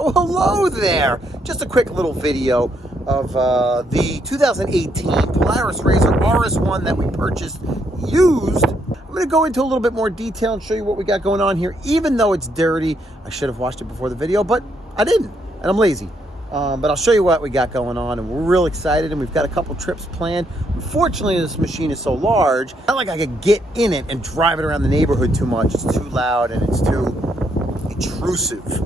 Oh, hello there. Just a quick little video of the 2018 Polaris RZR RS that we purchased used. I'm going to go into a little bit more detail and show you what we got going on here. Even though it's dirty, I should have watched it before the video, but I didn't, and I'm lazy. But I'll show you what we got going on, and we're real excited, and we've got a couple trips planned. Unfortunately, this machine is so large, not like I could get in it and drive it around the neighborhood too much. It's too loud and it's too intrusive.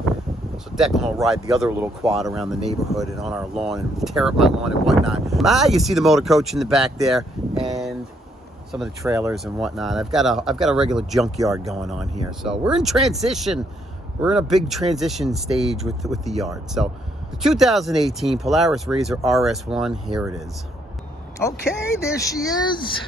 So Declan will ride the other little quad around the neighborhood and on our lawn and tear up my lawn and whatnot. You see the motor coach in the back there and some of the trailers and whatnot. I've got a regular junkyard going on here. So we're in transition. We're in a big transition stage with the yard. So the 2018 Polaris RZR RS, here it is. Okay, there she is.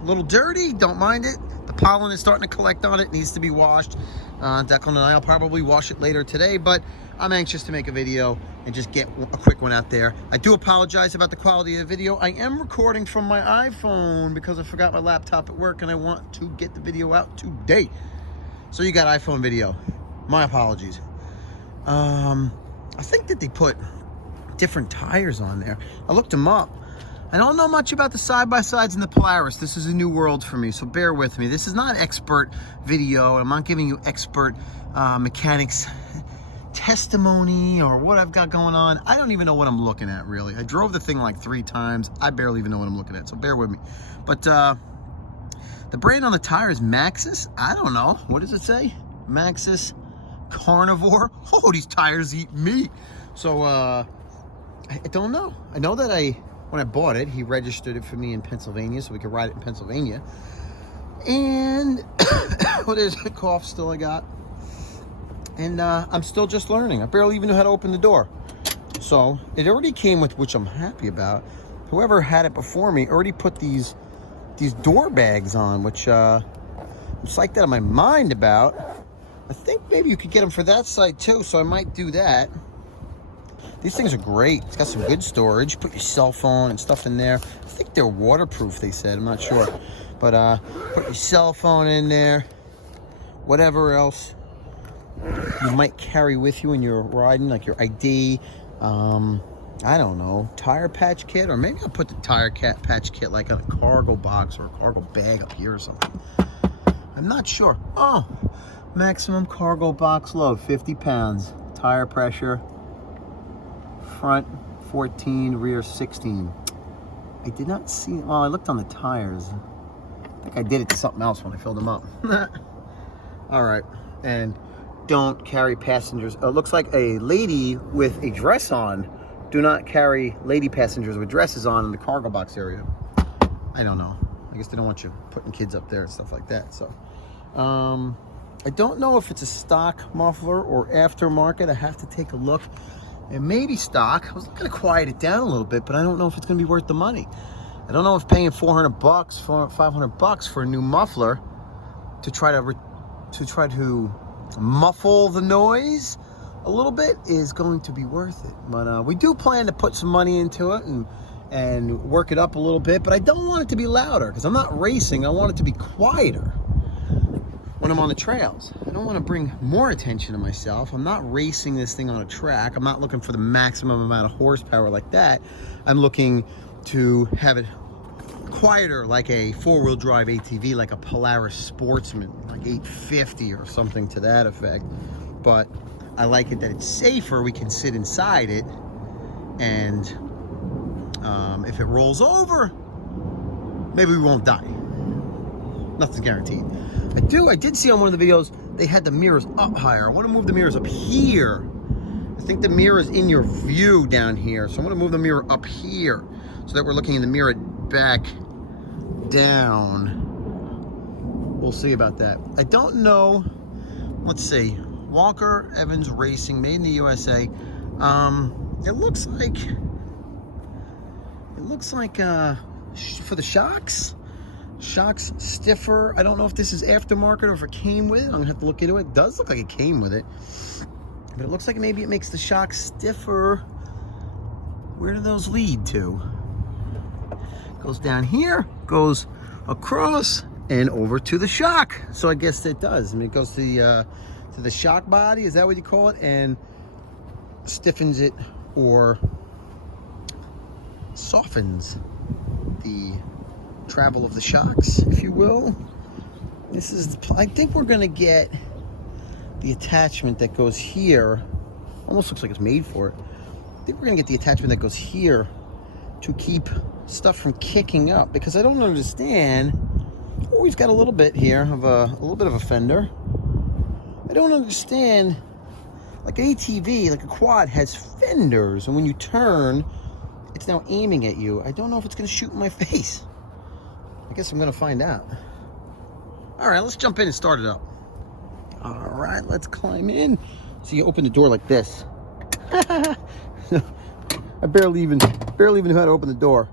A little dirty, don't mind it. The pollen is starting to collect on it, needs to be washed. Declan and I will probably wash it later today, but I'm anxious to make a video and just get a quick one out there. I do apologize about the quality of the video. I am recording from my iPhone because I forgot my laptop at work and I want to get the video out today. So you got iPhone video. My apologies. I think that they put different tires on there. I looked them up. I don't know much about the side-by-sides in the Polaris. This is a new world for me, so bear with me. This is not expert video. I'm not giving you expert mechanics testimony or what I've got going on. I don't even know what I'm looking at, really. I drove the thing like 3 times. I barely even know what I'm looking at, so bear with me. But the brand on the tire is Maxxis. I don't know. What does it say? Maxxis Carnivore. Oh, these tires eat meat. So I don't know. I know that when I bought it, he registered it for me in Pennsylvania so we could ride it in Pennsylvania. And what is it? Cough still I got. And I'm still just learning. I barely even knew how to open the door. So it already came with, which I'm happy about. Whoever had it before me already put these door bags on, which I'm psyched out of my mind about. I think maybe you could get them for that side too, so I might do that. These things are great. It's got some good storage. Put your cell phone and stuff in there. I think they're waterproof, they said. I'm not sure. But put your cell phone in there. Whatever else you might carry with you when you're riding, like your ID. I don't know. Tire patch kit. Or maybe I'll put the tire patch kit like in a cargo box or a cargo bag up here or something. I'm not sure. Oh, maximum cargo box load, 50 pounds. Tire pressure. Front 14, rear 16. I did not see, well, I looked on the tires. I think I did it to something else when I filled them up. All right, and don't carry passengers. It looks like a lady with a dress on. Do not carry lady passengers with dresses on in the cargo box area. I don't know. I guess they don't want you putting kids up there and stuff like that. So, I don't know if it's a stock muffler or aftermarket. I have to take a look. It may be stock. I was going to quiet it down a little bit, but I don't know if it's going to be worth the money. I don't know if paying $400, $500 for a new muffler to try to muffle the noise a little bit is going to be worth it. But we do plan to put some money into it and work it up a little bit. But I don't want it to be louder because I'm not racing. I want it to be quieter when I'm on the trails. I don't want to bring more attention to myself. I'm not racing this thing on a track. I'm not looking for the maximum amount of horsepower like that. I'm looking to have it quieter, like a 4-wheel drive ATV, like a Polaris Sportsman, like 850 or something to that effect. But I like it that it's safer. We can sit inside it, and if it rolls over, maybe we won't die. Nothing's guaranteed. I did see on one of the videos, they had the mirrors up higher. I want to move the mirrors up here. I think the mirror is in your view down here. So I'm going to move the mirror up here so that we're looking in the mirror back down. We'll see about that. I don't know. Let's see. Walker Evans Racing, made in the USA. It looks like for the shocks. Shocks stiffer. I don't know if this is aftermarket or if it came with it. I'm gonna have to look into it. It does look like it came with it, but it looks like maybe it makes the shocks stiffer. Where do those lead to? Goes down here, goes across and over to the shock. So I guess it does. I mean, it goes to the shock body. Is that what you call it? And stiffens it or softens the travel of the shocks, if you will. This is, I think we're gonna get the attachment that goes here. Almost looks like it's made for it. I think we're gonna get the attachment that goes here to keep stuff from kicking up, because I don't understand. Oh, we've got a little bit here of a little bit of a fender. I don't understand. Like an ATV, like a quad, has fenders, and when you turn, it's now aiming at you. I don't know if it's gonna shoot in my face. I guess I'm gonna find out. All right, let's jump in and start it up. All right, let's climb in. So you open the door like this. I barely even knew how to open the door.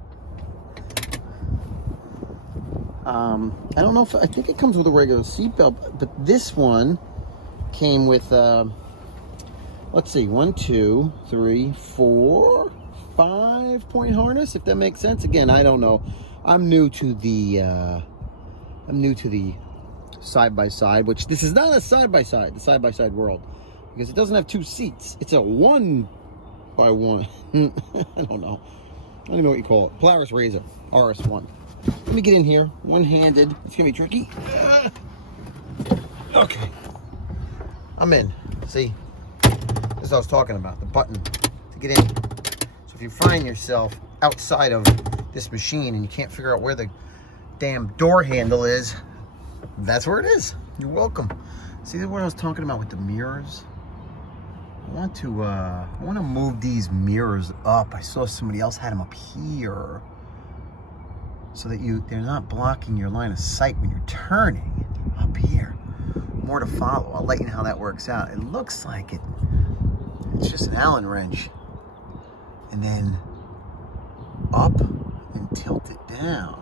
I don't know if, I think it comes with a regular seatbelt, but this one came with, let's see, 1, 2, 3, 4, 5-point harness, if that makes sense. Again, I don't know. I'm new to the side-by-side, which this is not a side-by-side, the side-by-side world, because it doesn't have 2 seats. It's a 1-by-1. I don't know. I don't even know what you call it. Polaris RZR RS1. Let me get in here, one-handed. It's gonna be tricky. Okay, I'm in. See, this is what I was talking about, the button to get in. So if you find yourself outside of this machine and you can't figure out where the damn door handle is, that's where it is. You're welcome. See what I was talking about with the mirrors? I want to move these mirrors up. I saw somebody else had them up here, so that they're not blocking your line of sight when you're turning. Up here. More to follow. I'll let you know how that works out. It looks like it's just an Allen wrench, and then up and tilt it down.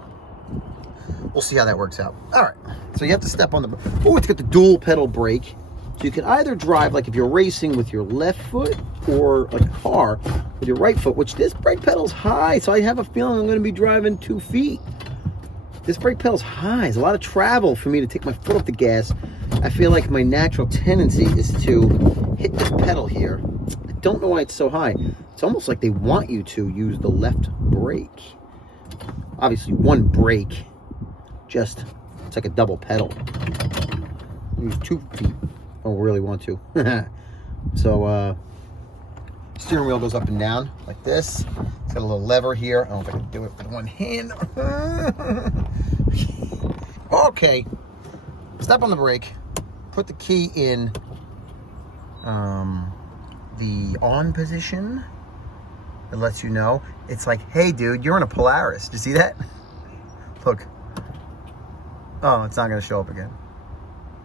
We'll see how that works out. All right, so you have to step on the, oh, it's got the dual pedal brake. So you can either drive, like if you're racing, with your left foot, or like a car with your right foot, which this brake pedal's high, so I have a feeling I'm gonna be driving 2 feet. This brake pedal's high. It's a lot of travel for me to take my foot off the gas. I feel like my natural tendency is to hit this pedal here. I don't know why it's so high. It's almost like they want you to use the left brake. Obviously, one brake, just, it's like a double pedal. Use 2 feet. I don't really want to. So, steering wheel goes up and down like this. It's got a little lever here. I don't know if I can do it with one hand. Okay. Step on the brake. Put the key in the on position. It lets you know. It's like, hey, dude, you're in a Polaris. Do you see that? Look. Oh, it's not going to show up again.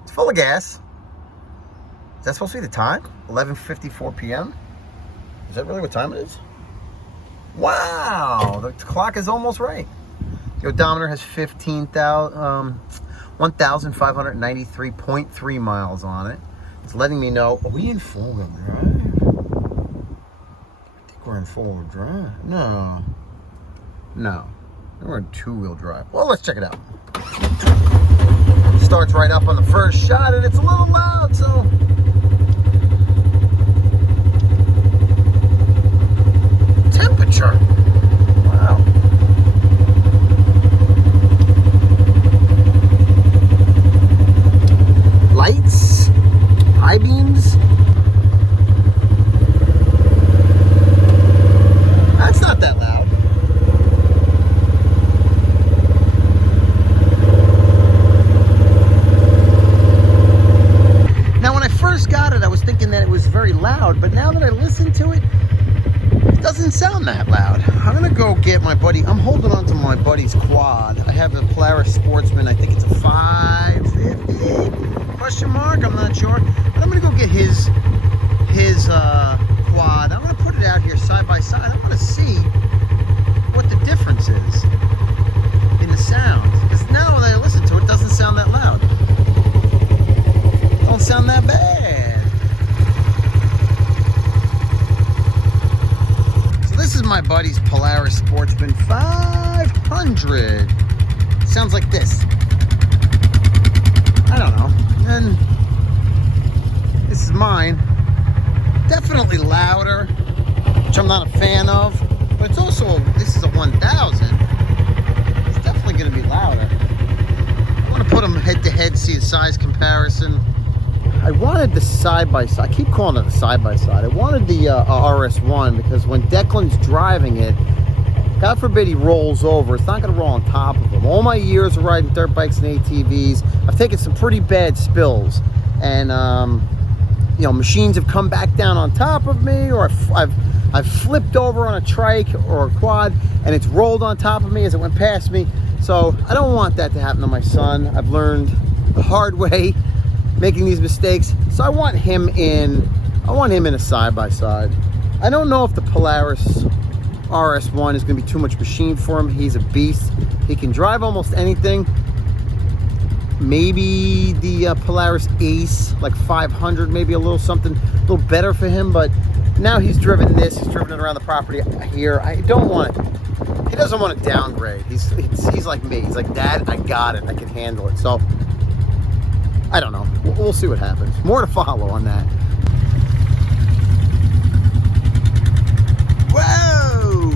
It's full of gas. Is that supposed to be the time? 11:54 p.m.? Is that really what time it is? Wow, the clock is almost right. The odometer has 1,593.3 miles on it. It's letting me know, are we in four-wheel drive? I think we're in four-wheel drive. No. We're in two-wheel drive. Well, let's check it out. Starts right up on the first shot, and it's a little loud, so... Temperature. Wow. Lights, high beams. That's not that loud. Now, when I first got it, I was thinking that it was very loud, but now that I listen to it, it doesn't sound that loud. I'm gonna go get my buddy. I'm holding on to my buddy's quad. I have a Polaris Sportsman. I think it's a 550 question mark. I'm not sure. But I'm gonna go get his quad. I'm gonna put it out here side by side. I'm gonna see what the difference is in the sound. Because now that I listen to it, it doesn't sound that loud. Don't sound that bad. This is my buddy's Polaris Sportsman 500. Sounds like this. I don't know. And this is mine. definitely louder, which I'm not a fan of, but it's also, this is a 1000. It's definitely going to be louder. I want to put them head to head, see the size comparison. I wanted the side-by-side. I keep calling it a side-by-side. I wanted the RS1 because when Declan's driving it, God forbid he rolls over, it's not going to roll on top of him. All my years of riding dirt bikes and ATVs, I've taken some pretty bad spills. And, you know, machines have come back down on top of me, or I've flipped over on a trike or a quad, and it's rolled on top of me as it went past me. So I don't want that to happen to my son. I've learned the hard way making these mistakes. So I want him in a side-by-side. I don't know if the Polaris RS1 is going to be too much machine for him. He's a beast. He can drive almost anything. Maybe the Polaris Ace, like 500, maybe a little something, a little better for him. But now he's driven this. He's driven it around the property here. I don't want it. He doesn't want to downgrade. He's like me. He's like, Dad, I got it. I can handle it. So I don't know. We'll see what happens. More to follow on that. Whoa!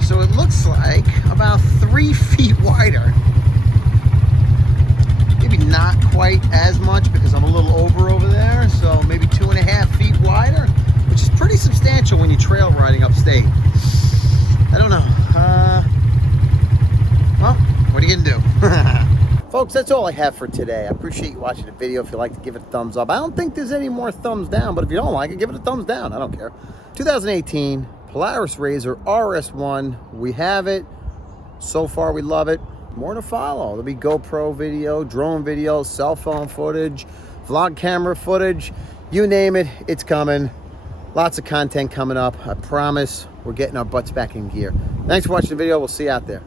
So it looks like about 3 feet wider. Maybe not quite as much because I'm a little over there. So maybe 2.5 feet wider, which is pretty substantial when you're trail riding upstate. I don't know. Well, what are you gonna do? Folks, that's all I have for today. I appreciate you watching the video. If you like to give it a thumbs up. I don't think there's any more thumbs down, but if you don't like it, give it a thumbs down. I don't care. 2018 Polaris RZR RS1. We have it. So far, we love it. More to follow. There'll be GoPro video, drone video, cell phone footage, vlog camera footage. You name it, it's coming. Lots of content coming up. I promise we're getting our butts back in gear. Thanks for watching the video. We'll see you out there.